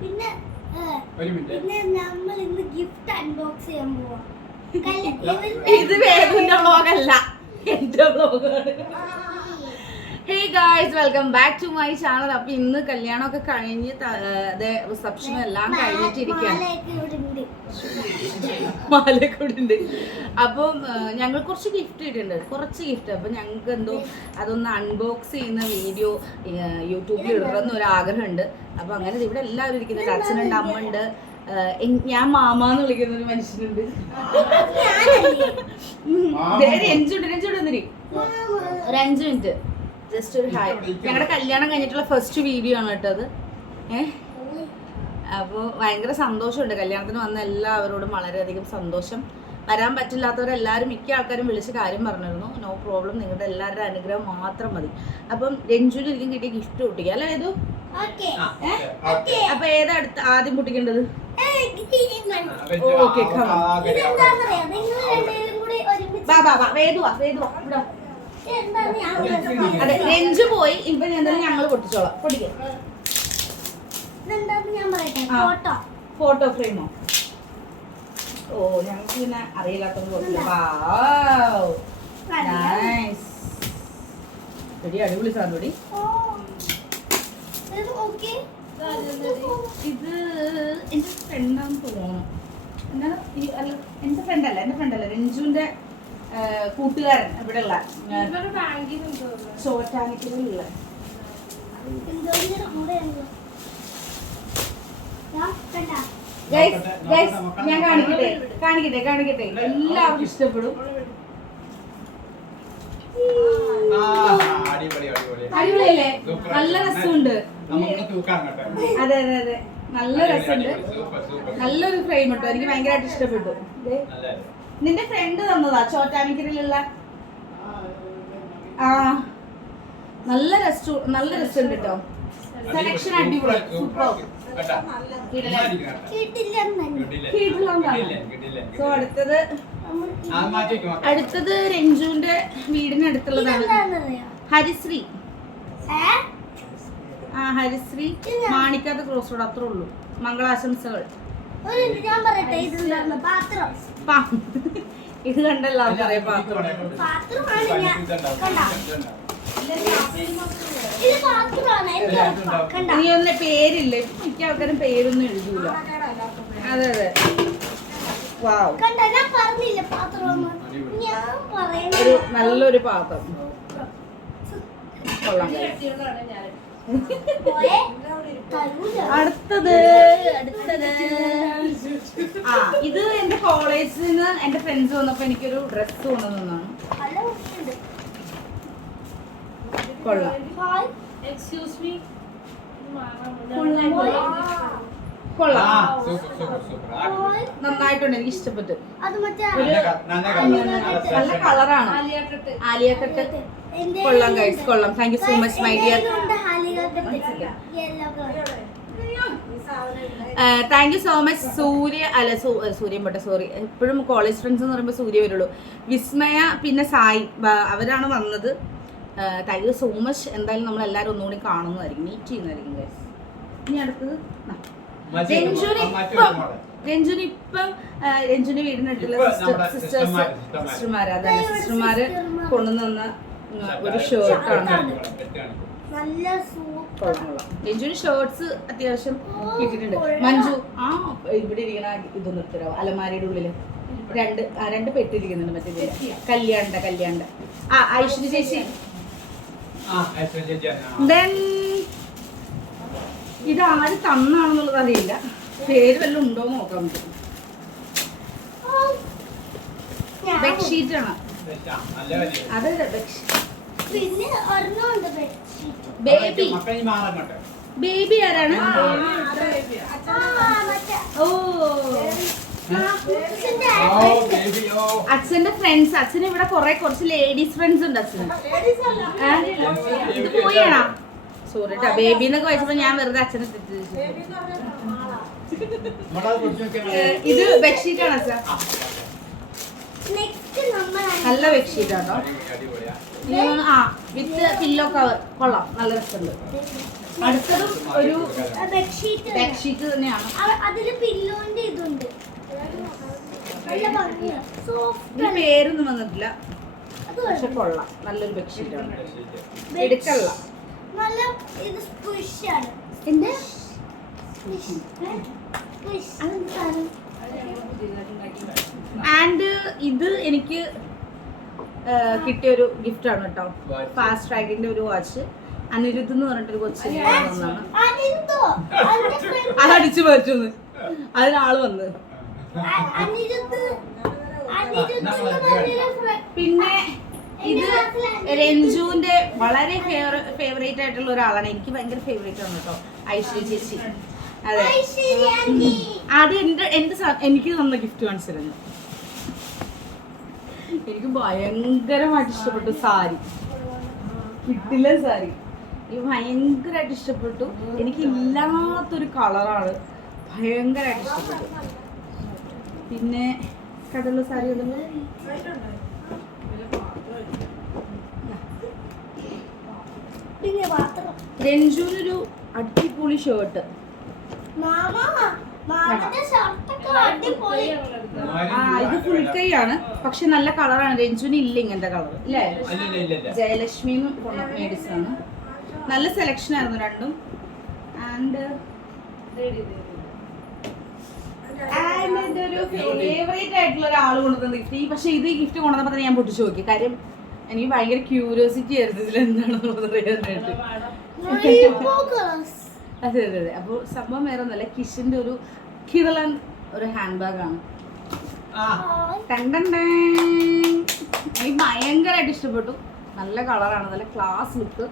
പിന്നെ നമ്മൾ ഇന്ന് ഗിഫ്റ്റ് അൺബോക്സ് ചെയ്യാൻ പോവാ. ഇത് വേദുവിന്റെ വ്ലോഗല്ല, എന്റെ വ്ലോഗാണ്. Hey guys, welcome back to my channel. അപ്പൊ ഇന്ന് കല്യാണമൊക്കെ കഴിഞ്ഞ് റിസപ്ഷൻ എല്ലാം കഴിഞ്ഞിട്ടിരിക്കുകയാണ്. മാലക്കൂടുണ്ട്. അപ്പം ഞങ്ങൾ കുറച്ച് ഗിഫ്റ്റ് ഇട്ടിട്ടുണ്ട്, കുറച്ച് ഗിഫ്റ്റ്. അപ്പൊ ഞങ്ങൾക്ക് എന്തോ അതൊന്ന് അൺബോക്സ് ചെയ്യുന്ന വീഡിയോ യൂട്യൂബിൽ ഇടണമെന്ന് ഒരു ആഗ്രഹമുണ്ട്. അപ്പൊ അങ്ങനെ ഇവിടെ എല്ലാവരും ഇരിക്കുന്നുണ്ട്. അച്ഛനുണ്ട്, അമ്മയുണ്ട്, ഞാൻ മാമാന്ന് വിളിക്കുന്ന ഒരു മനുഷ്യനുണ്ട്. ഒരു 5 മിനിറ്റ് ജസ്റ്റ് ഒരു ഹായ്. ഞങ്ങളുടെ കല്യാണം കഴിഞ്ഞിട്ടുള്ള ഫസ്റ്റ് വീഡിയോ ആണ് കേട്ടോ അത്. അപ്പോൾ ഭയങ്കര സന്തോഷമുണ്ട്. കല്യാണത്തിന് വന്ന എല്ലാവരോടും വളരെയധികം സന്തോഷം. വരാൻ പറ്റില്ലാത്തവരെല്ലാവരും മിക്ക ആൾക്കാരും വിളിച്ച് കാര്യം പറഞ്ഞിരുന്നു. നോ പ്രോബ്ലം, നിങ്ങളുടെ എല്ലാവരുടെ അനുഗ്രഹം മാത്രം മതി. അപ്പം രഞ്ജുവിന് എനിക്കും കിട്ടിയ ഗിഫ്റ്റ് പൊട്ടിക്കുക അല്ലേ ഏതു? അപ്പൊ ഏതാ അടുത്ത് ആദ്യം പൊട്ടിക്കേണ്ടത്? ഓക്കെ, അതെ, രഞ്ജു പോയി. ഇപ്പൊ എന്തായാലും ഞങ്ങൾ പൊട്ടിച്ചോളാം. പൊട്ടിക്കാം. ഫോട്ടോ ഫ്രെയിമോ? ഓ, ഞങ്ങൾക്ക് പിന്നെ അറിയില്ലാത്തത് പൊട്ടില്ല. അടിപൊളി സാധനം. ഇത് എന്റെ ഫ്രണ്ടാന്ന് തോന്നുന്നു. എന്താണ്? എന്റെ ഫ്രണ്ടല്ല രഞ്ജുവിന്റെ കൂട്ടുകാരൻ ഇവിടെ ഉള്ള ചോറ്റാനിക്കലുള്ള. ഞാൻ കാണിക്കട്ടെ എല്ലാവർക്കും ഇഷ്ടപ്പെടും. അടിപൊളിയല്ലേ? നല്ല രസമുണ്ട്. അതെ, നല്ല രസമുണ്ട്. നല്ലൊരു ഫ്രെയിം കേട്ടോ, എനിക്ക് ഭയങ്കരമായിട്ട് ഇഷ്ടപ്പെട്ടു. നിന്റെ ഫ്രണ്ട് തന്നതാ ചോറ്റാനിക്കരയിലുള്ള. നല്ല രസമുണ്ട് കേട്ടോ. സെലക്ഷൻ അടിപൊളി, സൂപ്പർ. സോ അടുത്തത് രഞ്ജുവിന്റെ വീടിനടുത്തുള്ളതാണ്. ഹരിശ്രീ മാണിക്കാത്ത ക്രോസ് റോഡ്. അത്രേ ഉള്ളൂ. മംഗളാശംസകൾ. ഇത് കണ്ടല്ലോ ആൾക്കറിയാം. നീ ഒന്ന് പേരില്ല, മിക്ക ആൾക്കാരും പേരൊന്നും എഴുതൂല. അതെ, ഒരു നല്ലൊരു പാത്രം. കൊള്ളാം. അടുത്തത് ഇത് എന്റെ കോളേജിൽ നിന്ന് എന്റെ ഫ്രണ്ട്സ് വന്നപ്പോ എനിക്കൊരു ഡ്രസ് കൊണ്ടുവന്നതാണ്. കൊള്ളാം. നന്നായിട്ടുണ്ട്, എനിക്ക് ഇഷ്ടപ്പെട്ടു. നല്ല കളറാണ്. ആലിയക്കട്ട്. കൊള്ളാം ഗൈസ്, കൊള്ളാം. Thank you so much my dear. Thank you so much സൂര്യൻ പോട്ടെ, സോറി. എപ്പോഴും കോളേജ് ഫ്രണ്ട്സ് എന്ന് പറയുമ്പോൾ സൂര്യ വരുള്ളൂ. വിസ്മയ പിന്നെ സായി അവരാണ് വന്നത്. Thank you so much. എന്തായാലും നമ്മളെല്ലാവരും ഒന്നുകൂടി കാണുന്നതായിരിക്കും, മീറ്റ് ചെയ്യുന്നതായിരിക്കും ഗൈസ്. ഇനി അടുത്തത് രഞ്ജുവിന്റെ വീടിനടുത്തുള്ള സിസ്റ്റർമാര് കൊണ്ടുവന്ന ഒരു ഷർട്ടാണ്. രഞ്ജുവിന് ഷർട്ട്സ് അത്യാവശ്യം കിട്ടിയിട്ടുണ്ട്. മഞ്ജു ഇവിടെ ഇരിക്കണ ഇതൊന്നും എടുത്തരാ. അലമാരിയുടെ ഉള്ളില് രണ്ട് പെട്ടിരിക്കുന്നുണ്ട്. മറ്റേ കല്യാണ്ട ഐശ്വര്യ ചേച്ചി. ദെൻ ഇത് ആര് തന്നാണെന്നുള്ളത് അറിയില്ല, പേര് വല്ലതും ഉണ്ടോന്ന് നോക്കാൻ പറ്റും. ബെഡ്ഷീറ്റ് ആണ്. അതെ, ബേബി ആരാണ്? ഓ, അച്ഛന്റെ ഫ്രണ്ട്സ്. അച്ഛന് ഇവിടെ കുറച്ച് ലേഡീസ് ഫ്രണ്ട്സ് ഉണ്ട് അച്ഛന്. ഇത് പോയാണോ? സോറി കേട്ടോ, ബേബി എന്നൊക്കെ വായിച്ചപ്പോ ഞാൻ വെറുതെ അച്ഛനെ തെറ്റിച്ചു. ഇത് ബെഡ്ഷീറ്റ് ആണ് അച്ഛാ. നല്ല ബെഡ്ഷീറ്റ് ആട്ടോ. ആ വിത്ത് പില്ലോ കവർ കൊള്ളാം, നല്ല രസമുണ്ട്. അടുത്തതും ഒരു ബെഡ്ഷീറ്റ് തന്നെയാണ്. അതില് പില്ലോന്റെ ഇതുണ്ട്. ഇതിന് പേരൊന്നും വന്നിട്ടില്ല, പക്ഷെ കൊള്ളാം, നല്ലൊരു ബെഡ്ഷീറ്റാണ്. എടുക്കല്ല, നല്ല ഇത് സ്ക്വിഷാണ്. ആൻഡ് ഇത് എനിക്ക് കിട്ടിയ ഒരു ഗിഫ്റ്റ് ആണ് കേട്ടോ. ഫാസ്റ്റ് ട്രാക്കിന്റെ ഒരു വാച്ച്. അനിരുദ്ധ് എന്ന് പറഞ്ഞിട്ടൊരു കൊച്ചിനെ വന്നതാണ്. അതടിച്ചു പറ്റുന്നു, അതിനാള് വന്ന്. പിന്നെ ഇത് രഞ്ജുവിന്റെ വളരെ ഫേവറേറ്റ് ആയിട്ടുള്ള ഒരാളാണ്. എനിക്ക് ഭയങ്കര ഫേവറേറ്റ് ആണ് കേട്ടോ, ഐശ്വര്യ ചേച്ചി. അതെ, ആദ്യം എനിക്ക് തന്ന ഗിഫ്റ്റ് കാണിച്ചിരുന്നു. എനിക്ക് ഭയങ്കരമായിട്ട് ഇഷ്ടപ്പെട്ടു സാരി, കിട്ടില്ല സാരി. എനിക്ക് ഭയങ്കരമായിട്ട് ഇഷ്ടപ്പെട്ടു. എനിക്ക് ഇല്ലാത്തൊരു കളറാണ്, ഭയങ്കരമായിട്ട് ഇഷ്ടപ്പെട്ടു. പിന്നെ കടലുള്ള സാരി രഞ്ജുവിനൊരു അടിപൊളി ഷർട്ട്. ഇത് ഫുൾ കൈ ആണ്, പക്ഷെ നല്ല കളറാണ്. രഞ്ജുവിന് ഇല്ല ഇങ്ങനത്തെ കളർ അല്ലേ? ജയലക്ഷ്മി മേഡിസാണ്. നല്ല സെലക്ഷൻ ആയിരുന്നു രണ്ടും. ആൻഡ് ഇതൊരു ഫേവറേറ്റ് ആയിട്ടുള്ള ഒരാൾ കൊണ്ടുവന്ന ഗിഫ്റ്റ്. പക്ഷെ ഇത് ഗിഫ്റ്റ് കൊണ്ടുവന്നപ്പോൾ തന്നെ ഞാൻ പൊട്ടിച്ചു നോക്കി. കാര്യം എനിക്ക് ഭയങ്കര ക്യൂരിയോസിറ്റി ആയിരുന്നു ഇതിൽ എന്താണെന്ന് പറയാനായിട്ട്. അതെ അതെ അതെ. അപ്പോൾ സംഭവം വേറെ ഒന്നല്ല, കിഷിന്റെ ഒരു കിടലൻ ഒരു ഹാൻഡ് ബാഗ് ആണ്. എനിക്ക് ഭയങ്കരമായിട്ട് ഇഷ്ടപ്പെട്ടു. നല്ല കളറാണ്, നല്ല ക്ലാസ് ലുക്ക്,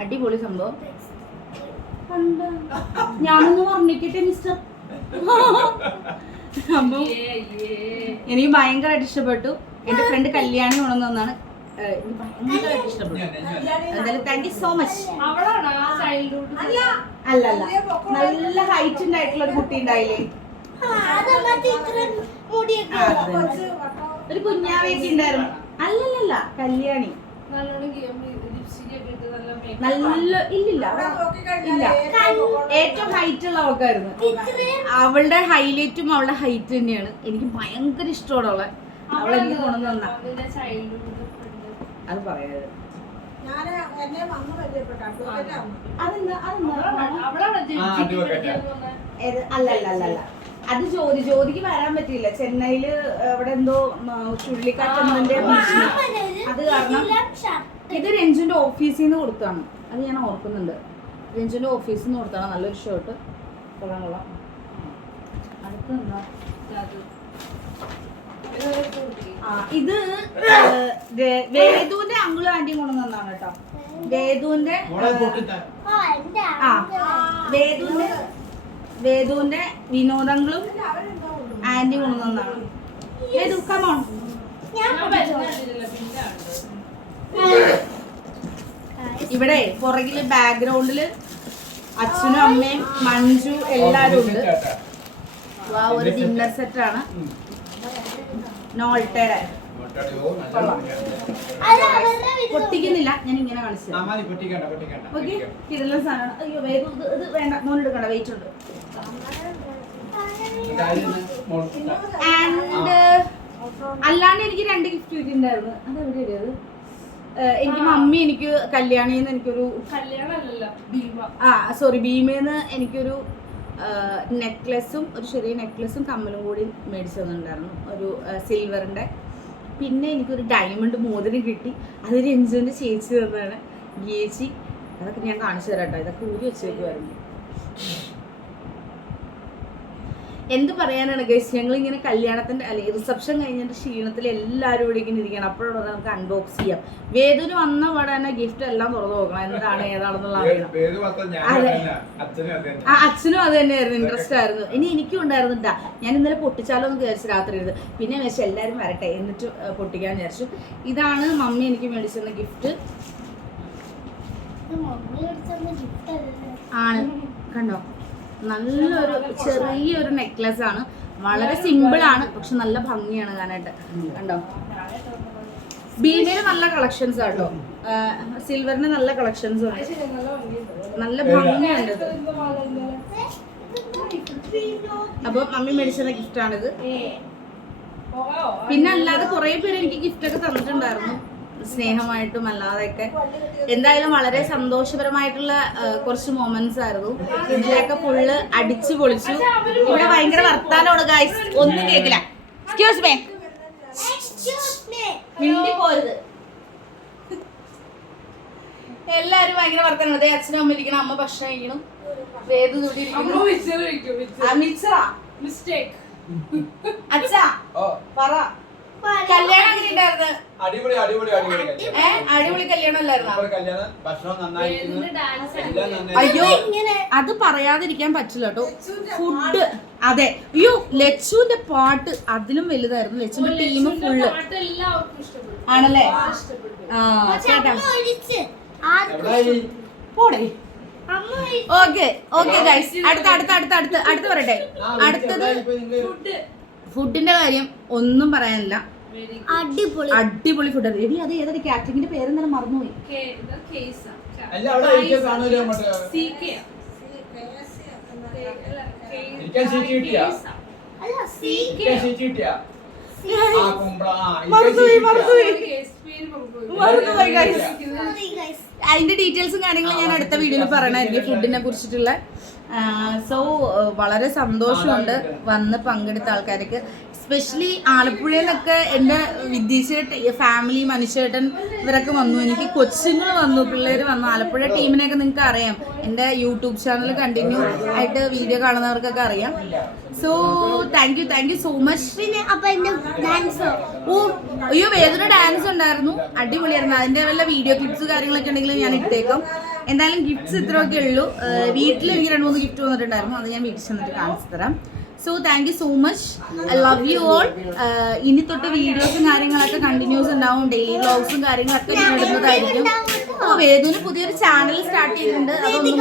അടിപൊളി സംഭവം. ഞാനൊന്ന് വർണ്ണിക്കട്ടെ മിസ്റ്റർ. അപ്പൊ എനിക്ക് ഭയങ്കരമായിട്ട് ഇഷ്ടപ്പെട്ടു. എന്റെ ഫ്രണ്ട് കല്യാണി കൊണ്ടുവന്നതാണ്, എനിക്ക് ഭയങ്കരമായിട്ട് ഇഷ്ടപ്പെട്ടു. എന്തായാലും താങ്ക് യു സോ മച്ച്. അല്ലല്ല, നല്ല ഹൈറ്റ് ഉണ്ടായിട്ടുള്ള ഒരു കുട്ടി ഉണ്ടായില്ലേ, ഒരു കുഞ്ഞാവേറ്റി ഉണ്ടായിരുന്നു. അല്ലല്ല, കല്യാണി നല്ല ഇല്ലില്ല ഇല്ല, ഏറ്റവും ഹൈറ്റ് ഉള്ള അവൾക്കായിരുന്നു. അവളുടെ ഹൈലൈറ്റും അവളുടെ ഹൈറ്റ് തന്നെയാണ്. എനിക്ക് ഭയങ്കര ഇഷ്ടമാണ് അവളെ. അവളെനിക്ക് കൊണ്ടുവന്ന അത് പറയാതെ അല്ലല്ല, അത് ജ്യോതിക്ക് വരാൻ പറ്റിയില്ല. ചെന്നൈയില് അവിടെ എന്തോ ചുഴലിക്കാറ്റൊന്നിന്റെ അത് കാരണം. ഇത് രഞ്ജുന്റെ ഓഫീസിൽ നിന്ന് കൊടുത്താണ്, അത് ഞാൻ ഓർക്കുന്നുണ്ട്. രഞ്ജുന്റെ ഓഫീസിൽ നിന്ന് കൊടുത്താണ്. നല്ലൊരു ഷർട്ട്, കൊള്ളാം. അടുത്തെന്താ ഇത് വേദുവിന്റെ അങ്കിളും ആന്റിയും കൊണ്ടുവന്നതാണ് കേട്ടോ. വേദുവിന്റെ വിനോദങ്ങളും ആന്റിയും കൊണ്ടുവന്നതാണ്. വേദു കമോൺ. ഇവിടെ പുറകില് ബാക്ക്ഗ്രൗണ്ടില് അച്ഛനും അമ്മയും മഞ്ജു എല്ലാരും ഉണ്ട്. ഒരു ഡിന്നർ സെറ്റ് ആണ്. നോൾട്ടയുടെ പൊട്ടിക്കുന്നില്ല, ഞാൻ ഇങ്ങനെ കാണിച്ചു. ഓക്കെ, കിടല സാധനമാണ്. അയ്യോ വേഗം ഇത് വേണ്ട, മോനെടുക്കണ്ട, വെയിറ്റ് ഉണ്ട്. ആൻഡ് അല്ലാണ്ട് എനിക്ക് 2 ഗിഫ്റ്റ് കിട്ടിയിട്ടുണ്ടായിരുന്നു. അതെവിടെയത്? എനിക്ക് മമ്മി എനിക്ക് കല്യാണിന്ന് എനിക്കൊരു ഭീമേന്ന് എനിക്കൊരു നെക്ലെസും ഒരു ചെറിയ നെക്ലെസും കമ്മലും കൂടി മേടിച്ചു തന്നിട്ടുണ്ടായിരുന്നു, ഒരു സിൽവറിൻ്റെ. പിന്നെ എനിക്കൊരു ഡയമണ്ട് മോതിരം കിട്ടി, അത് രഞ്ജുവിൻ്റെ ചേച്ചി തന്നതാണ്, ഗേച്ചി. അതൊക്കെ ഞാൻ കാണിച്ചു തരാം കേട്ടോ. ഇതൊക്കെ ഊരി വെച്ചേക്കുമായിരുന്നു. എന്ത് പറയാനാണ് ഗൈസ്, ഞങ്ങളിങ്ങനെ കല്യാണത്തിൻ്റെ അല്ലെങ്കിൽ റിസപ്ഷൻ കഴിഞ്ഞിട്ട് ക്ഷീണത്തിൽ എല്ലാവരും ഇവിടെ ഇങ്ങനെ ഇരിക്കണം. അപ്പോഴുള്ള നമുക്ക് അൺബോക്സ് ചെയ്യാം. വേദുവിന് വന്ന പാടെ തന്നെ ഗിഫ്റ്റ് എല്ലാം തുറന്നു നോക്കണം, എന്താണ് ഏതാണെന്നുള്ള അറിയണം. അച്ഛനും അത് തന്നെയായിരുന്നു, ഇൻട്രസ്റ്റ് ആയിരുന്നു. ഇനി എനിക്കും ഉണ്ടായിരുന്നിട്ടാ. ഞാൻ ഇന്നലെ പൊട്ടിച്ചാലോ എന്ന് വിചാരിച്ചു രാത്രി ഇരുന്ന്. പിന്നെ വെച്ചാൽ എല്ലാവരും വരട്ടെ എന്നിട്ട് പൊട്ടിക്കാൻ വിചാരിച്ചു. ഇതാണ് മമ്മി എനിക്ക് മേടിച്ചിരുന്ന ഗിഫ്റ്റ്. ആണ്, കണ്ടോ, നല്ലൊരു ചെറിയൊരു നെക്ലസ് ആണ്. വളരെ സിമ്പിൾ ആണ്, പക്ഷെ നല്ല ഭംഗിയാണ് കാണാനായിട്ട്. കണ്ടോ, ഭീമയില് നല്ല കളക്ഷൻസ് ആട്ടോ, സിൽവറിന് നല്ല കളക്ഷൻസ് ഉണ്ട്, നല്ല ഭംഗിയുണ്ട് ഇത്. അപ്പൊ മമ്മി മേടിച്ച ഗിഫ്റ്റ് ആണിത്. പിന്നെ അല്ലാതെ കുറെ പേര് എനിക്ക് ഗിഫ്റ്റ് ഒക്കെ തന്നിട്ടുണ്ടായിരുന്നു, സ്നേഹമായിട്ടും അല്ലാതെയൊക്കെ. എന്തായാലും വളരെ സന്തോഷപരമായിട്ടുള്ള കുറച്ച് മൊമെന്റ്സ് ആയിരുന്നു. ഇതിലൊക്കെ ഫുള്ള് അടിച്ചു പൊളിച്ചു. ഇവിടെ ഭയങ്കര വർത്താനമാണ് ഗൈസ്, ഒന്നും കേൾക്കില്ല. എക്സ്ക്യൂസ് മീ, മിണ്ടി പോരുത്. എല്ലാരും ഭയങ്കര വർത്താനം. അതെ, അച്ഛനും അമ്മ ഇരിക്കണം, അമ്മ ഭക്ഷണം കഴിക്കണം, വേദ തൂടി അച്ഛാ പറ. കല്യാണം എങ്ങനെ ഉണ്ടായിരുന്നു? അടിപൊളി കല്യാണം അല്ലായിരുന്നോ? അയ്യോ, അത് പറയാതിരിക്കാൻ പറ്റില്ല കേട്ടോ. ഫുഡ്, അതെ. അയ്യോ, ലച്ചുവിന്റെ പാട്ട് അതിലും വലുതായിരുന്നു. ലച്ചുവിന്റെ ടീം ഫുള്ള് ആണല്ലേ? ആ കേട്ടാ, പോടേ. ഓക്കെ ഓക്കെ ഗൈസ്, അടുത്ത പറയട്ടെ. അടുത്തത് ഫുഡിന്റെ കാര്യം ഒന്നും പറയാനില്ല, അടിപൊളി ഫുഡ്. എടി അത് ഏതൊരു കാറ്ററിംഗിന്റെ പേരെന്താണ് മറന്നുപോയി. അതിന്റെ ഡീറ്റെയിൽസും കാര്യങ്ങളും ഞാൻ അടുത്ത വീഡിയോയിൽ പറയണായിരിക്കും, ഫുഡിനെ കുറിച്ചിട്ടുള്ള. സോ വളരെ സന്തോഷമുണ്ട് വന്ന് പങ്കെടുത്ത ആൾക്കാർക്ക്. എസ്പെഷ്യലി ആലപ്പുഴയിൽ നിന്നൊക്കെ എൻ്റെ വിദ്യാശേട്ടൻ, ഫാമിലി, മനുഷ്യേട്ടൻ ഇവരൊക്കെ വന്നു. എനിക്ക് കൊച്ചുങ്ങൾ വന്നു, പിള്ളേർ വന്നു. ആലപ്പുഴ ടീമിനെയൊക്കെ നിങ്ങൾക്ക് അറിയാം, എൻ്റെ യൂട്യൂബ് ചാനൽ കണ്ടിന്യൂ ആയിട്ട് വീഡിയോ കാണുന്നവർക്കൊക്കെ അറിയാം. So thank you so much. പിന്നെ ഓ അയ്യോ, വേദന ഡാൻസ് ഉണ്ടായിരുന്നു, അടിപൊളിയായിരുന്നു. അതിൻ്റെ വല്ല വീഡിയോ ക്ലിപ്സ് കാര്യങ്ങളൊക്കെ ഉണ്ടെങ്കിൽ ഞാൻ ഇട്ടേക്കാം. എന്തായാലും ഗിഫ്റ്റ്സ് ഇത്രയൊക്കെ ഉള്ളൂ. വീട്ടിൽ എനിക്ക് 2-3 ഗിഫ്റ്റ് വന്നിട്ടുണ്ടായിരുന്നു, അത് ഞാൻ വീട്ടിൽ ചെന്നിട്ട് കാണിച്ചു തരാം. So thank you so much, I love you all. ഇനി തൊട്ട് വീഡിയോസും കാര്യങ്ങളൊക്കെ കണ്ടിന്യൂസ് ഉണ്ടാവും, ഡെയിലി വ്ലോഗ്സും കാര്യങ്ങളൊക്കെ ഞാൻ ഇടുന്നതായിരിക്കും. ഓ, വേദുവിന് പുതിയൊരു ചാനൽ സ്റ്റാർട്ട് ചെയ്തിട്ടുണ്ട്, അതൊന്നും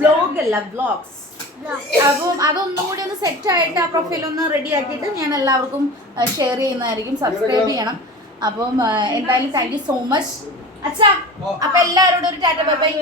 വ്ലോഗ് അല്ല, വ്ലോഗ്സ്. അപ്പം അതൊന്നും കൂടി ഒന്ന് സെറ്റ് ആയിട്ട് ആ പ്രൊഫൈൽ ഒന്ന് റെഡി ആക്കിയിട്ട് ഞാൻ എല്ലാവർക്കും ഷെയർ ചെയ്യുന്നതായിരിക്കും. സബ്സ്ക്രൈബ് ചെയ്യണം. അപ്പം എന്തായാലും താങ്ക് യു സോ മച്ച് അച്ഛാ. അപ്പൊ എല്ലാവരോടും ഒരു ടാറ്റ ബൈ ബൈ.